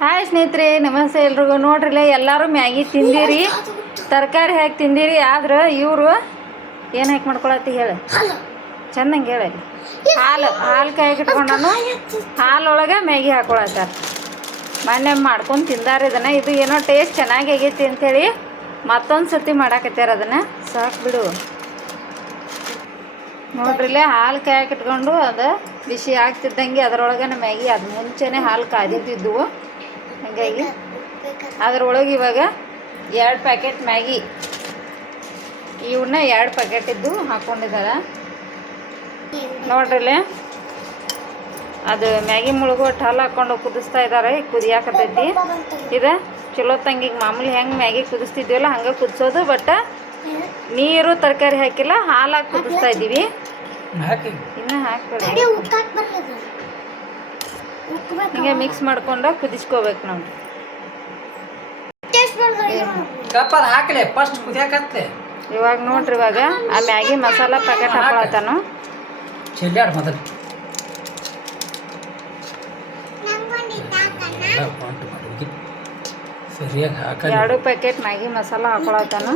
Hi ಸ್ನೇಹಿತರೆ, ನಮಸ್ತೆ ಎಲ್ರಿಗೂ. ನೋಡ್ರಿಲ್ಲ, ಎಲ್ಲರೂ ಮ್ಯಾಗಿ ತಿಂದಿರಿ, ತರಕಾರಿ ಹಾಕಿ ತಿಂದಿರಿ. ಆದ್ರೆ ಇವರು ಏನು ಹಾಕಿ ಮಾಡ್ಕೊಳತ್ತಿ ಹೇಳಿ, ಚಂದಂಗೆ ಹೇಳಿ. ಹಾಲು ಕಾಯಿಗೆ ಇಟ್ಕೊಂಡನು, ಹಾಲೊಳಗೆ ಮ್ಯಾಗಿ ಹಾಕೊಳತ್ತಾರ. ಮೊನ್ನೆ ಮಾಡ್ಕೊಂಡು ತಿಂದಾರ ಇದನ್ನು. ಇದು ಏನೋ ಟೇಸ್ಟ್ ಚೆನ್ನಾಗಿ ಆಗೈತಿ ಅಂಥೇಳಿ ಮತ್ತೊಂದು ಸರ್ತಿ ಮಾಡಾಕತ್ಯಾರ. ಅದನ್ನು ಸಾಕು ಬಿಡು. ನೋಡ್ರಿಲ್ಲೇ ಹಾಲು ಕಾಯಕ್ಕೆ ಇಟ್ಕೊಂಡು ಅದು ಬಿಸಿ ಆಗ್ತಿದ್ದಂಗೆ ಅದರೊಳಗನೆ ಮ್ಯಾಗಿ, ಅದು ಮುಂಚೆನೇ ಹಾಲು ಕಾದಿದ್ದಿದ್ವು. ಹಾಗಾಗಿ ಅದರೊಳಗೆ ಇವಾಗ 2 ಪ್ಯಾಕೆಟ್ ಮ್ಯಾಗಿ, ಇವನ್ನ 2 ಪ್ಯಾಕೆಟ್ ಇದ್ದು ಹಾಕ್ಕೊಂಡಿದ್ದಾರೆ. ನೋಡ್ರಿಲ್ಲೇ ಅದು ಮ್ಯಾಗಿ ಮುಳುಗೋಟ್ಟು ಹಾಲು ಹಾಕ್ಕೊಂಡು ಕುದಿಸ್ತಾ ಇದ್ದಾರೆ. ಕುದಿಯಾಕತೈತಿ. ಇದು ಚಲೋ ತಂಗಿಗೆ ಮಾಮೂಲಿ ಹೆಂಗೆ ಮ್ಯಾಗಿ ಕುದಿಸ್ತಿದ್ದೀವಲ್ಲ ಹಂಗೆ ಕುದಿಸೋದು. ಬಟ್ ನೀರು ತರಕಾರಿ ಹಾಕಿಲ್ಲ, ಹಾಲು ಹಾಕಿ ಕುದಿಸ್ತಾ ಇದ್ದೀವಿ. ಇನ್ನೂ ಹಾಕ್ಬೇಕು, ಹಿಂಗೆ ಮಿಕ್ಸ್ ಮಾಡ್ಕೊಂಡು ಕುದಿಸ್ಕೋಬೇಕು ನಾವು. ಇವಾಗ ನೋಡ್ರಿ, ಇವಾಗ ಆ ಮ್ಯಾಗಿ ಮಸಾಲ ಪ್ಯಾಕೆಟ್ ಹಾಕೊಳತಾನು. 2 ಪ್ಯಾಕೆಟ್ ಮ್ಯಾಗಿ ಮಸಾಲ ಹಾಕೊಳತಾನು.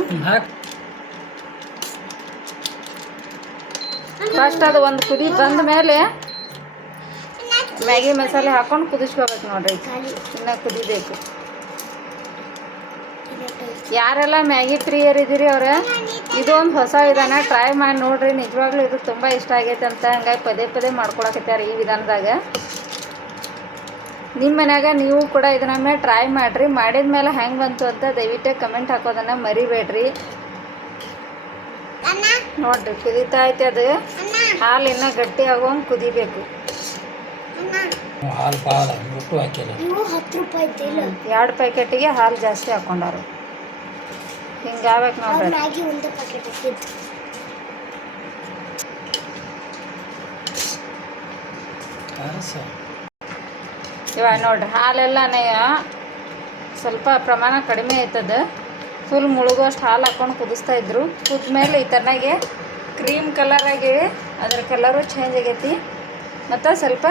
ಫಸ್ಟ್ ಅದು ಒಂದು ಕುದಿ ಬಂದ ಮೇಲೆ ಮ್ಯಾಗಿ ಮಸಾಲೆ ಹಾಕೊಂಡು ಕುದಿಸ್ಕೋಬೇಕು ನೋಡ್ರಿ. ಇನ್ನು ಕುದಿಬೇಕು. ಯಾರೆಲ್ಲ ಮ್ಯಾಗಿ ಪ್ರಿಯರಿದ್ದೀರಿ ಅವ್ರೆ, ಇದು ಒಂದು ಹೊಸ ವಿಧಾನ ಟ್ರೈ ಮಾಡಿ ನೋಡ್ರಿ. ನಿಜವಾಗ್ಲೂ ಇದು ತುಂಬ ಇಷ್ಟ ಆಗೈತೆ ಅಂತ. ಹಂಗಾಗಿ ಪದೇ ಪದೇ ಮಾಡ್ಕೊಳಕತ್ತಾರೆ ಈ ವಿಧಾನದಾಗ. ನಿಮ್ಮ ಮನ್ಯಾಗ ನೀವು ಕೂಡ ಇದನ್ನ ಟ್ರೈ ಮಾಡಿರಿ. ಮಾಡಿದ ಮೇಲೆ ಹೆಂಗೆ ಬಂತು ಅಂತ ದಯವಿಟ್ಟು ಕಮೆಂಟ್ ಹಾಕೋದನ್ನು ಮರಿಬೇಡ್ರಿ. ನೋಡ್ರಿ ಕುದೀತಾ ಐತೆ. ಅದು ಹಾಲು ಇನ್ನೂ ಗಟ್ಟಿ ಆಗೋಂಗೆ ಕುದಿಬೇಕು. 2 ಪ್ಯಾಕೆಟಿಗೆ ಹಾಲು ಜಾಸ್ತಿ ಹಾಕೊಂಡಾರು. ಹಿಂಗಾಗ್ಬೇಕು ನೋಡ್ರಿ. ಇವಾಗ ನೋಡ್ರಿ ಹಾಲೆಲ್ಲ ಸ್ವಲ್ಪ ಪ್ರಮಾಣ ಕಡಿಮೆ ಆಯ್ತದ. ಫುಲ್ ಮುಳುಗೋಷ್ಟು ಹಾಲು ಹಾಕ್ಕೊಂಡು ಕುದಿಸ್ತಾ ಇದ್ರು. ಕುದ್ಮೇಲೆ ಈ ಥರನಾಗೆ ಕ್ರೀಮ್ ಕಲರ್ ಆಗಿವೆ. ಅದ್ರ ಕಲರು ಚೇಂಜ್ ಆಗೈತಿ. ಮತ್ತು ಸ್ವಲ್ಪ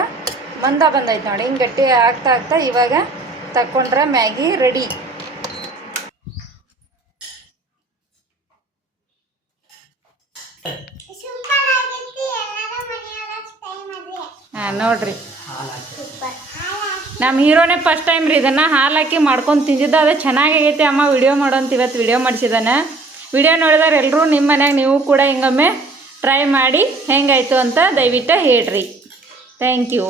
ಮಂದ ಬಂದೈತೆ ನೋಡಿ. ಹಿಂಗೆ ಗಟ್ಟಿ ಆಗ್ತಾ ಆಗ್ತಾ ಇವಾಗ ತಕ್ಕೊಂಡ್ರೆ ಮ್ಯಾಗಿ ರೆಡಿ. ಹಾಂ ನೋಡ್ರಿ, ನಮ್ಮ ಹೀರೋನೇ ಫಸ್ಟ್ ಟೈಮ್ ರೀ ಇದನ್ನು ಹಾಲು ಹಾಕಿ ಮಾಡ್ಕೊಂಡು ತಿಂದಿದ್ದ. ಅದು ಚೆನ್ನಾಗೈತೆ. ಅಮ್ಮ ವಿಡಿಯೋ ಮಾಡೋಂತ ಇವತ್ತು ವಿಡಿಯೋ ಮಾಡಿಸಿದ್ದಾನೆ. ವಿಡಿಯೋ ನೋಡಿದಾರೆ ಎಲ್ಲರೂ ನಿಮ್ಮ ಮನ್ಯಾಗ ನೀವು ಕೂಡ ಹಿಂಗೊಮ್ಮೆ ಟ್ರೈ ಮಾಡಿ ಹೆಂಗಾಯ್ತು ಅಂತ ದಯವಿಟ್ಟು ಹೇಳ್ರಿ. Thank you.